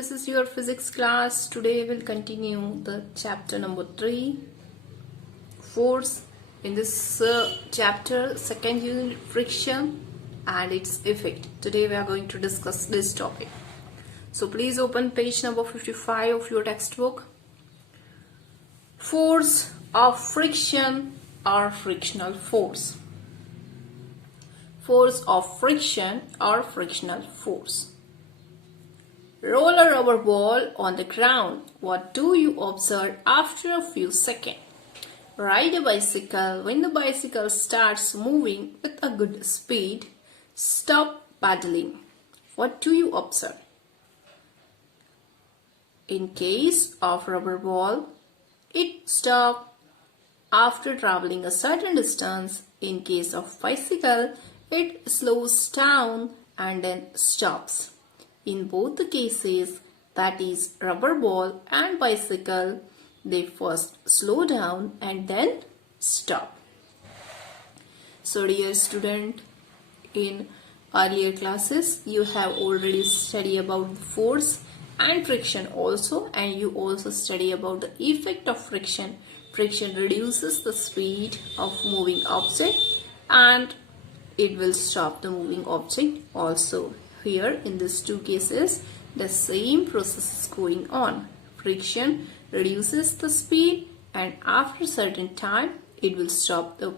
this is your physics class. Today we'll continue the chapter number 3, force. In this chapter, second unit, friction and its effect. Today we are going to discuss this topic. So please open page number 55 of your textbook. Force of friction or frictional force. Force of friction or frictional force. Roll a rubber ball on the ground. What do you observe after a few seconds? Ride a bicycle. When the bicycle starts moving with a good speed, stop paddling. What do you observe? In case of rubber ball, it stops after traveling a certain distance. In case of bicycle, it slows down and then stops. In both the cases, that is rubber ball and bicycle, they first slow down and then stop. So dear student, in earlier classes you have already studied about force and friction also, and you also study about the effect of friction. Friction reduces the speed of moving object and it will stop the moving object also. Here in these two cases, the same process is going on. Friction reduces the speed and after a certain time, it will stop the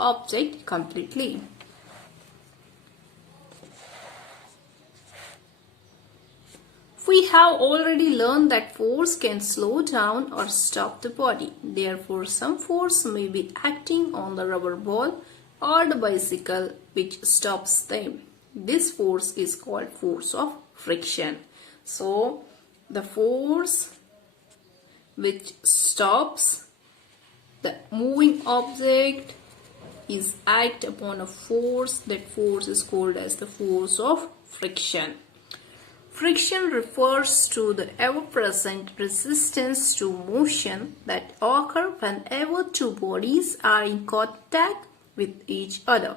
object completely. We have already learned that force can slow down or stop the body. Therefore, some force may be acting on the rubber ball or the bicycle which stops them. This force is called force of friction. So, the force which stops the moving object is act upon a force. That force is called as the force of friction. Friction refers to the ever-present resistance to motion that occurs whenever two bodies are in contact with each other.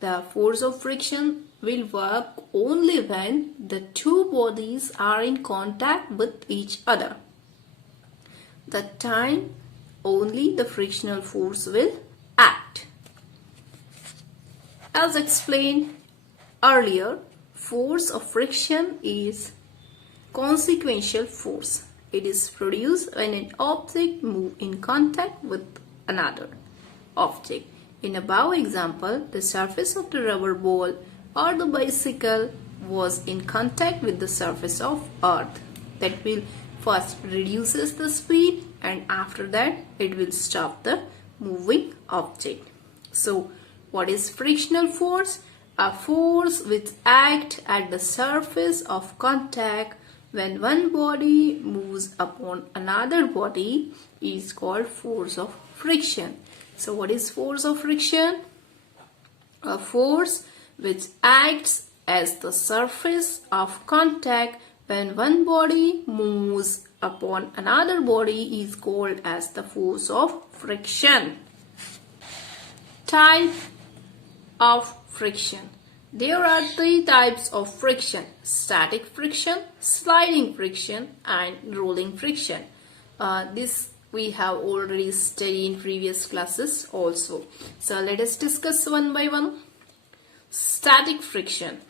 The force of friction will work only when the two bodies are in contact with each other. That time only the frictional force will act. As explained earlier, force of friction is consequential force. It is produced when an object moves in contact with another object. In above example, the surface of the rubber ball or the bicycle was in contact with the surface of earth. That will first reduces the speed and after that it will stop the moving object. So what is frictional force? A force which acts at the surface of contact when one body moves upon another body is called force of friction. So what is force of friction? A force which acts as the surface of contact when one body moves upon another body is called as the force of friction. Type of friction. There are three types of friction: static friction, sliding friction and rolling friction. This we have already studied in previous classes also. So let us discuss one by one. Static friction.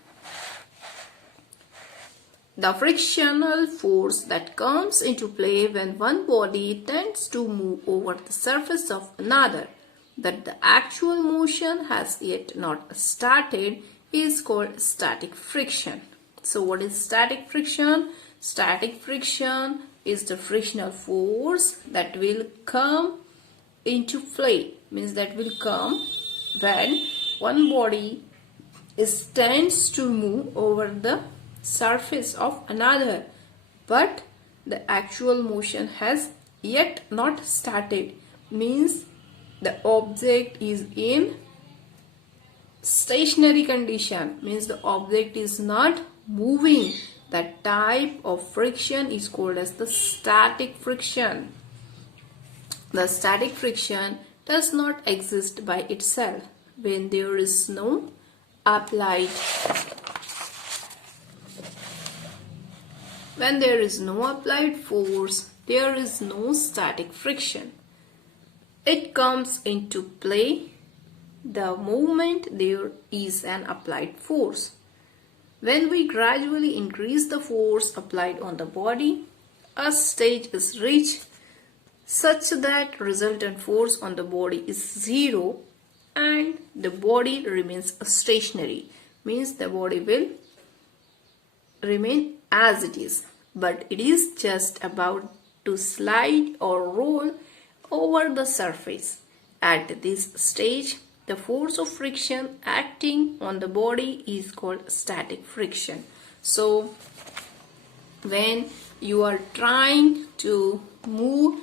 The frictional force that comes into play when one body tends to move over the surface of another, that the actual motion has yet not started, is called static friction. So what is static friction? Static friction is the frictional force that will come into play, means that will come when one body tends to move over the surface of another, but the actual motion has yet not started, means the object is in stationary condition, means the object is not moving. That type of friction is called as the static friction. The static friction does not exist by itself when there is no applied When there is no applied force, there is no static friction. It comes into play the moment there is an applied force. When we gradually increase the force applied on the body, a stage is reached such that resultant force on the body is zero and the body remains stationary. Means the body will remain as it is, but it is just about to slide or roll over the surface. At this stage, the force of friction acting on the body is called static friction. So, when you are trying to move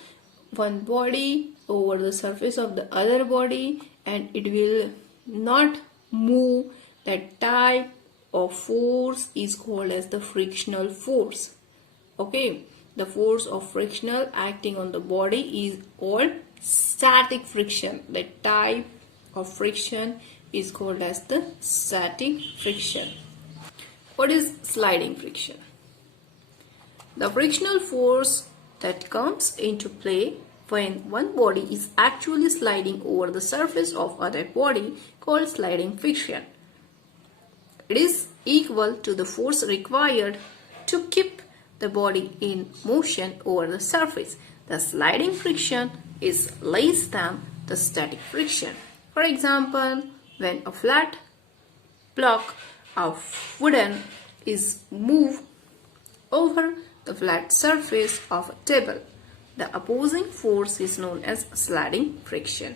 one body over the surface of the other body and it will not move, that type of force is called as the frictional force. Okay, the force of frictional acting on the body is called static friction. The type of friction is called as the static friction. What is sliding friction? The frictional force that comes into play when one body is actually sliding over the surface of other body called sliding friction. It is equal to the force required to keep the body in motion over the surface. The sliding friction is less than the static friction. For example, when a flat block of wooden is moved over the flat surface of a table, the opposing force is known as sliding friction.